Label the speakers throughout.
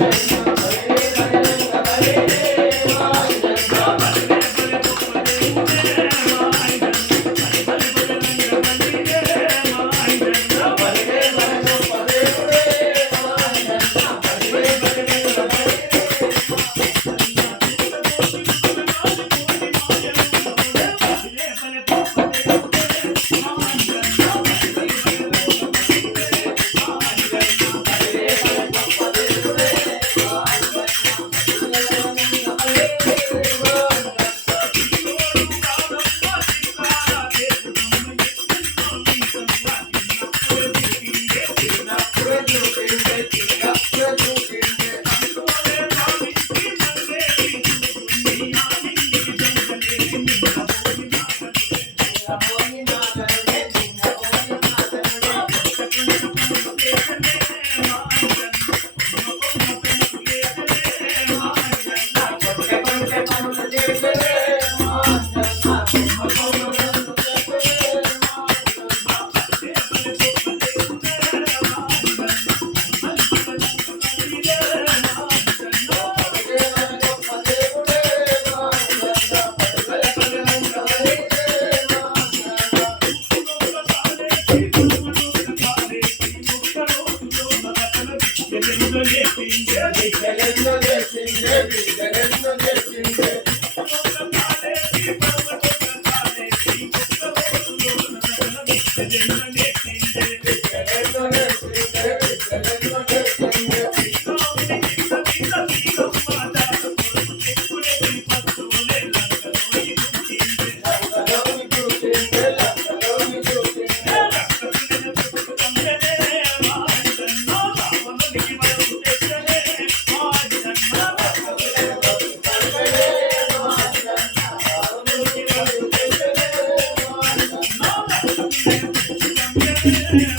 Speaker 1: Thank you. Thank you. చేసిందే విద్యలెన్నో చేసిందే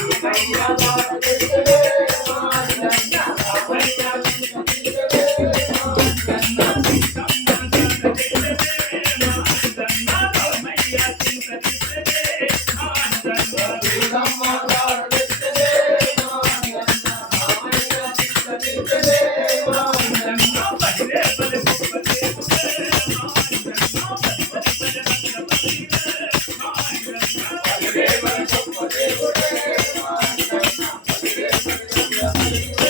Speaker 2: 哎呀
Speaker 1: 妈呀！Yeah.